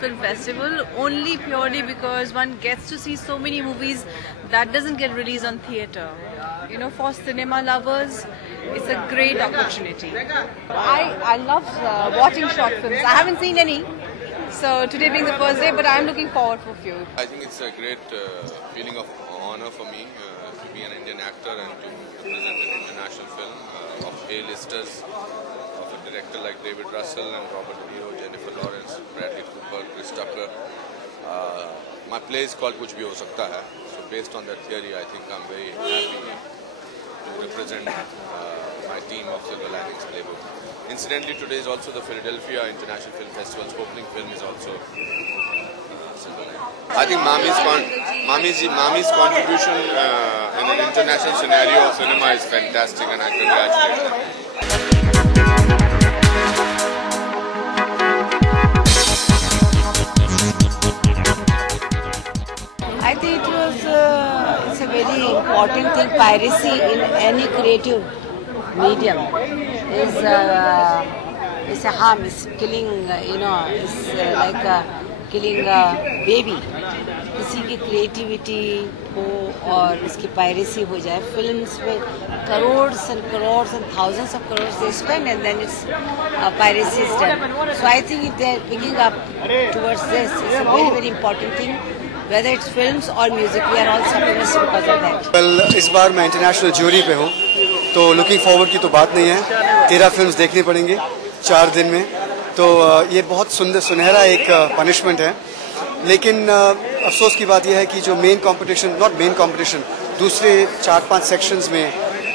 Film Festival only purely because one gets to see so many movies that doesn't get released on theatre. You know, for cinema lovers, it's a great opportunity. I love watching short films. I haven't seen any, so today being the first day, but I'm looking forward for a few. I think it's a great feeling of honor for me to be an Indian actor and to represent an international film of A-listers, of a director like David Russell and Robert De Niro, Jennifer Lawrence, Bradley Cooper, Chris Tucker. My play is called Kuch Bhi Ho Sakta Hai. So based on that theory, I think I'm very happy to represent my team of Silver Linings Playbook. Incidentally, today is also the Philadelphia International Film Festival's opening film is also Silver Linings. I think Mami's contribution in an international scenario of cinema is fantastic, and I congratulate her. I think it's a very important thing. Piracy in any creative medium is a harm. It's killing, it's like killing a baby. किसी की creativity हो और उसकी piracy हो जाए. Films में crores and thousands of crores they spend, and then it's piracy is done. So I think if they're picking up towards this, it's a very, very important thing. Whether it's films or music, we are all suppressed because of that. Well, इस बार मैं international jury पे हूँ, तो looking forward की तो बात नहीं है. 13 फिल्म्स देखनी पड़ेंगी 4 दिन में, तो ये बहुत सुनहरा एक पनिशमेंट है. लेकिन अफसोस की बात यह है कि जो मेन कंपटीशन दूसरे 4-5 सेक्शंस में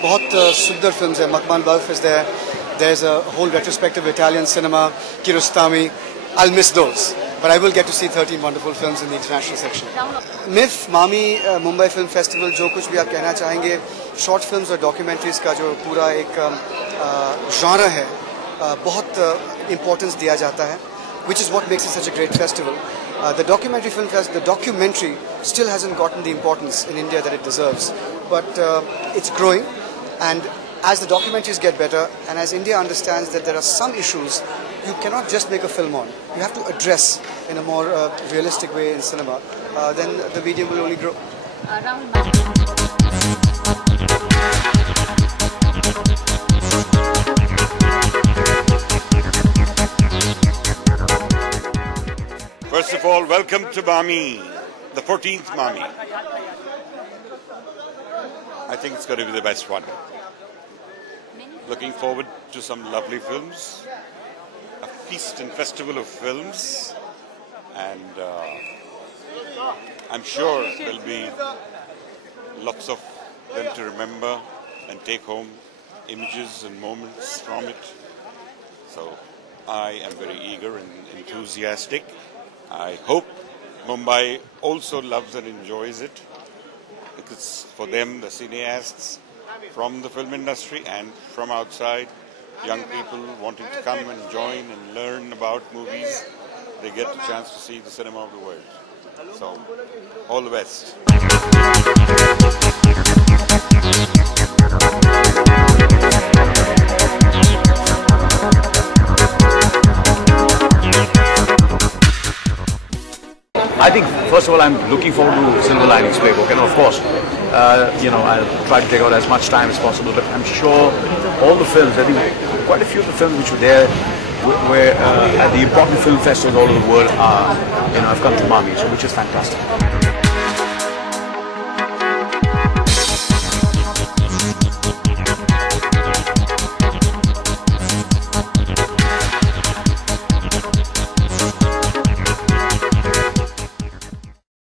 बहुत सुंदर फिल्म्स है. मकबूल बल्फ is there is a whole retrospective Italian cinema, Kiarostami. I'll miss those, but I will get to see 13 wonderful films in the international section. MIF, Mami, Mumbai Film Festival, जो कुछ भी आप कहना चाहेंगे, शॉर्ट फिल्म्स और documentaries का जो पूरा एक genre है, बहुत importance दिया जाता है, which is what makes it such a great festival. The documentary film festival, the documentary still hasn't gotten the importance in India that it deserves, but it's growing, and as the documentaries get better, and as India understands that there are some issues you cannot just make a film on, you have to address in a more realistic way in cinema, then the medium will only grow. First of all, welcome to Mami, the 14th Mami. I think it's going to be the best one. Looking forward to some lovely films, a feast and festival of films, and I'm sure there'll be lots of them to remember and take home images and moments from it. So I am very eager and enthusiastic. I hope Mumbai also loves and enjoys it, because for them, the cineasts from the film industry and from outside, young people wanting to come and join and learn about movies, they get a chance to see the cinema of the world. So, all the best. I think, first of all, I'm looking forward to Silver Linings Playbook, and of course, I'll try to take out as much time as possible, but I'm sure all the films, I think quite a few of the films which were there were at the important film festivals all over the world have come to Mami, so which is fantastic.